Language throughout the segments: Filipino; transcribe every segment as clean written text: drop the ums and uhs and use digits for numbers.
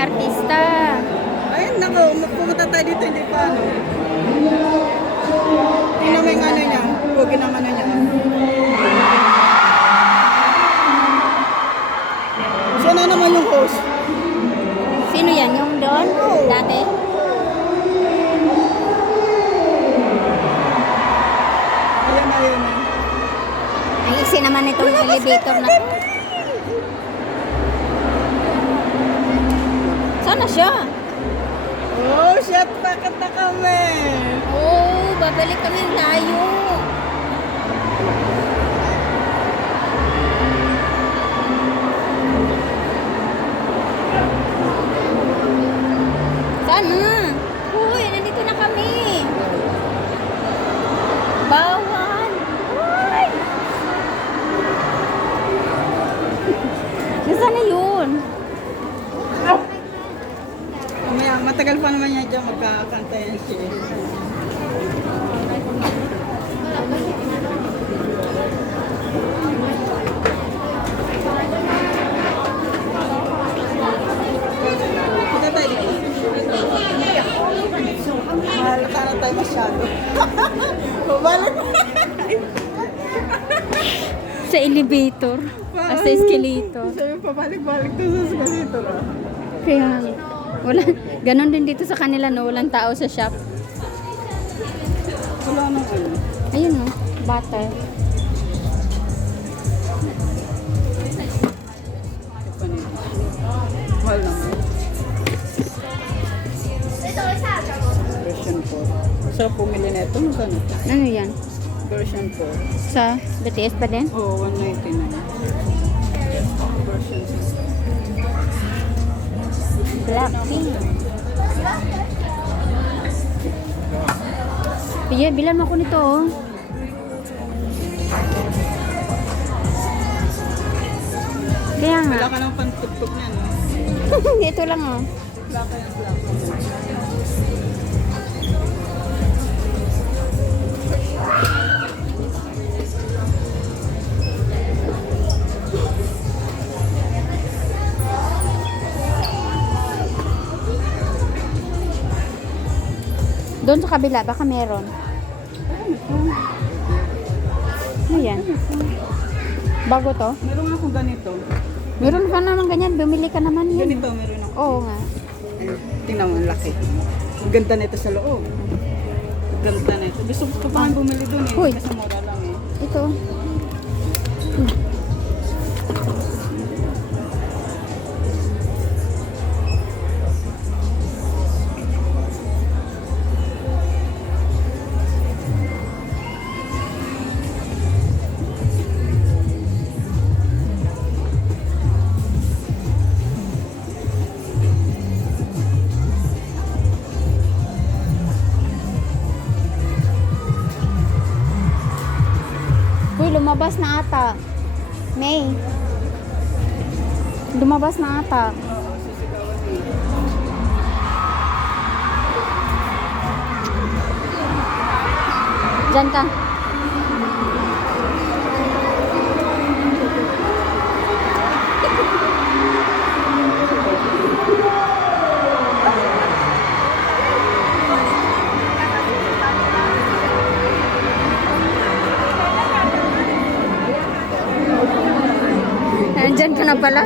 artista. Ayun, nako, pumunta tayo dito, hindi pa ano. Tingnan mo yung ano niya. Huwag ng ano niya. Sana naman yung host. Sino yan? Yung doon? Dati? Ayun. Ang isi naman itong elevator na to. Sana siya? Oh, shit, bakit na kami? Oh, babalik kami layo. Sana? Uy, nandito na kami. Bawal. Uy! Sana yun? Mamaya, matagal pa naman niya dyan magkakanta yan siya. Punta tayo dito. Mahalata na tayo masyado. Bumalik mo. Sa elevator. Sa escalator. Sabi, pabalik-balik to sa escalator. Kaya, wala, ganon din dito sa kanila, no? Walang tao sa shop. Wala nang ano. Ayun, no? Butter. Mahal naman. Version 4. Masarap pumili na ito. Magkano? Ano yan? Version 4. Sa BTS pa din? Oo, 199. Version 6. Blackpink. Pia, bilan mo ako nito, oh. Kaya nga. Wala ka nang pantugtog niya, no? Ito lang, oh. Wala ka yung black. Doon sa kabila, baka meron. Ano yan? Bago to? Meron nga akong ganito. Meron ka naman ganyan, bumili ka naman yan. Ganito, meron ako. Oo nga. Ayun, tingnan mo, ang laki. Ang ganda nito sa loob. Ang ganda nito. Gusto ko pa nga bumili doon eh. Hoy. Kasi mura lang eh. Ito. Uy, lumabas na ata. May. Lumabas na ata. Oo, sisigawan eh. Diyan ka. Nandyan ka na pala.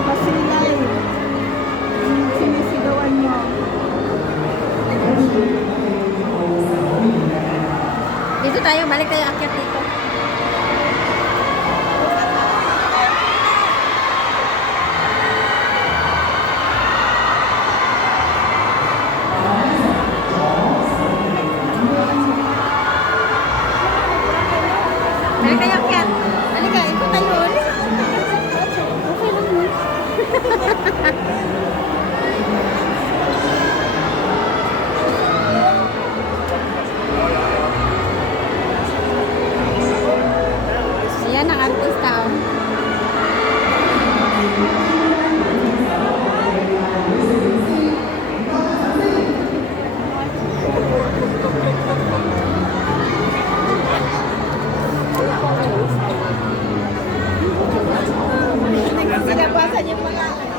Pasilay. Sinisigawan niyo. Dito tayo, balik tayo akyat dito. Balik tayo akyat. Halika, ito tayo ulit. Okay lang mo. Ayan ang artista, oh. yung mga